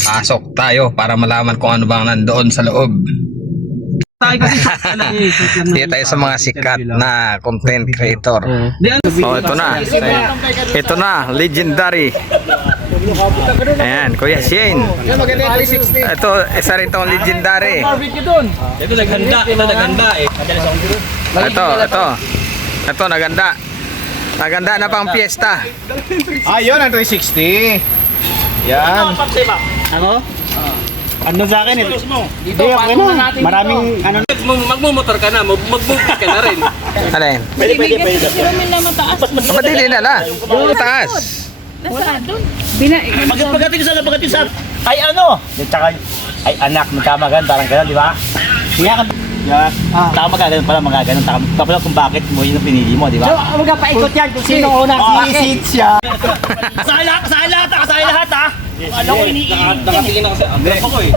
Pasok tayo para malaman kung ano bang nandoon sa loob. Dito tayo sa mga sikat na content creator. Oh, ito na. Ito na, legendary. Ayan, Kuya Shane. Ito, isa rin itong legendary. Ito naghanda eh. Ito, naganda. Naganda na pang piyesta. Ayun, ang 360. Yan. Ano? Ano sa akin eh? Dito, paano na natin Maraming ano. Magmumotor ka na, mag-move ka na rin. Alin? Pwede. Madili na la. Taas. Nasaan doon? Pagdating sa ay ano? Tsaka ay anak, magkamagan, parang gano'n, di ba? Kaya kan. Yeah. Tama magaganon pala, magaganon. Tapos kung bakit mo yun ang pinili mo, di ba? So, magpaikot yan kung sino unang Bakit siya? Sa lahat ha? Ano ko Nakatingin ako sa grab ako eh.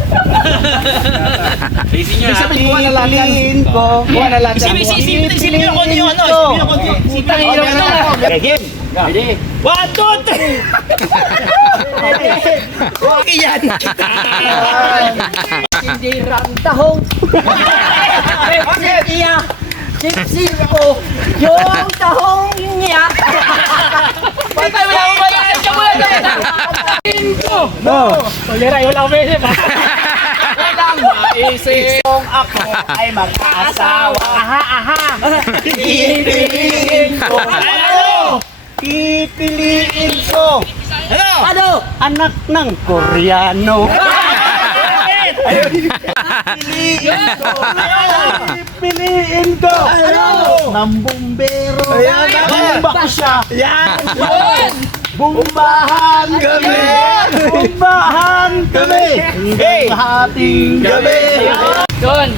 Busy niya. Kuha na lahat yan. Kuha na lahat yan. Isipin ako niyo, ano? Isipin ako niyo. Okay, game. Ready? 1, 2, 3! Iyan! hindi ramdahong. Iya, sipsip ko yung tahong niya. Patay mo lang ba yan? No! Uliray, wala ko maisip ha? Walang maisip kung ako ay mag-aasawa. Aha. Pipiliin ko. Ano? Pipiliin ko. Ano? Anak ng Koreano. Pipiliin ko. Ano? Ng bumbero. Bumba siya. Yan. Bumbahan kami. Bumbahan kami. Hanggang hating gabi. Yun.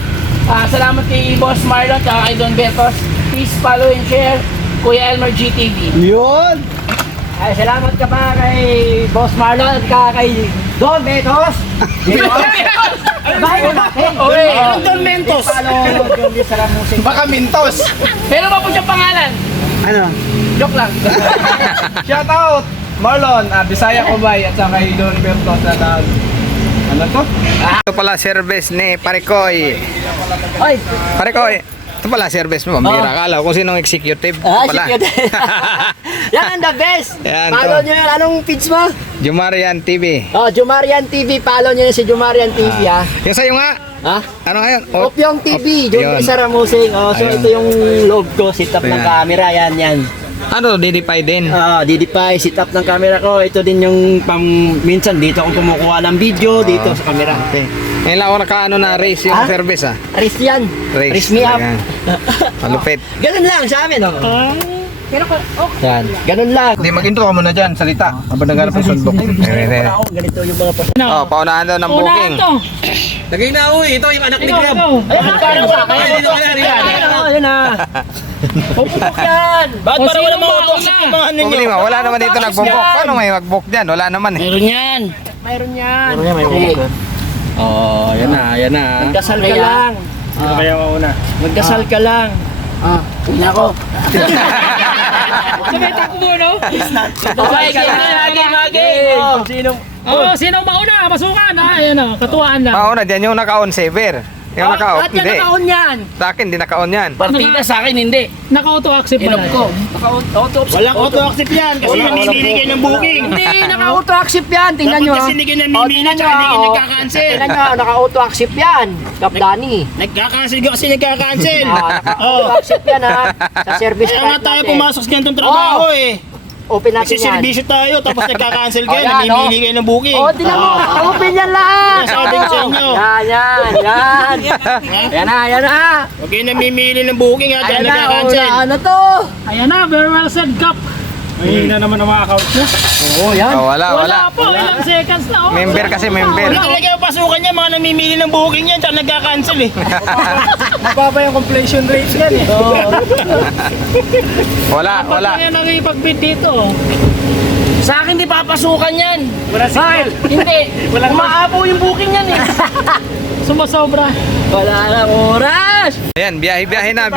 Salamat kay Boss Marlon at kay Don Betos. Please follow and share Kuya Elmer GTV. Yun. Ay, salamat ka pa kay Boss Marlon at kay Don Betos. Bahay mo natin. Don Mentos. Follow Don Betos. Baka Mintos. Pero ba po siyang pangalan? Ano? Joke lang. Shout out Marlon, Bisaya Kubay at saka kay Don Berto sa tawag. Ano to? Ito pala service ni Parikoy. Oy. Parikoy. Ito pala service mo, pambira. Akala ko sinong executive pala. Yan ang the best. Yan, Follow to. nyo yan. Anong feeds mo? Jumarian TV. Oh, Jumarian TV. Follow nyo yan si Jumarian TV ha. Yung sa'yo nga. Ha? Ano ngayon? Opyong TV. Yun. Yung isa Ramusing. Oh, so Ayun. ito yung logo ko. Sit up ng Ayan. camera. Yan. Ano, didipay din. Didipay. Sit up ng camera ko. Ito din yung minsan dito ako kumukuha ng video. Dito sa camera. Ngayon lang ako nakaano na race yung Ha? service Race yan. Race me up. Ayan. Malupit. Ganun lang sa amin. Oh. Pero yan. Ganun lang. Hindi, mag-intro ka muna dyan, salita. Habang naghanap ng sundok. Ganito yung mga Oh, paunahan daw ng booking. Lagay na ako eh. Ito yung anak ni Grab. Ayun na. Puputok yan. Bakit parang wala mga toxic yung mga ano nyo? Problema, wala naman dito nagbo-book. Paano may mag-book dyan? Wala naman eh. Mayroon yan. Oh, yan na. Magdasal ka lang. Ano kaya mauna? Magdasal ka lang. Hindi ako. Sabay takbo, no? Okay, Sino? Oh, sino mauna? Masukan, ha? Ayan, oh, katuwaan lang. Pauna dyan yung naka-on saver. Yung naka-off, At yan hindi. naka-on yan. Sa akin, hindi naka-on yan. Partida sa akin, hindi. Naka-auto-accept pala. Walang auto-accept yan kasi namimili kayo ng booking. Hindi, naka-auto-accept yan. Tingnan nyo. Dapat kasi hindi kayo namimili tingnan tsaka hindi kayo nyo. nagka-cancel. Tingnan nyo, naka-auto-accept yan. Kapdani. Nagka-cancel ko kasi nagka-cancel. Naka-auto-accept yan ha. Sa service Kaya nga card tayo natin. pumasok sa ganitong trabaho eh. Open natin Kasi yan. servisyo tayo tapos nagka-cancel kayo, Ayan, namimili kayo ng booking. Tingnan mo. Open yan lahat. Sabi ko sa inyo. Yan. Yan na. Huwag kayo namimili ng booking ha, dahil Ayan na. nagka-cancel. Ano to? Ayan na, very well said, Cap. Ay, na naman ang mga account niya. Oh, yan. Oh, wala. Wala po, ilang seconds na. Oh. Member kasi, member. Hindi talaga yung pasukan niya, mga namimili ng booking yan, tsaka nagka-cancel eh. Mababa yung completion rate yan eh. Wala. Kaya nakipag-bid dito. Sa akin di papasukan yan. Bakit? Hindi. Umaapaw yung booking yan eh. Sumasobra. Wala lang oras. Ayan, biyahe na.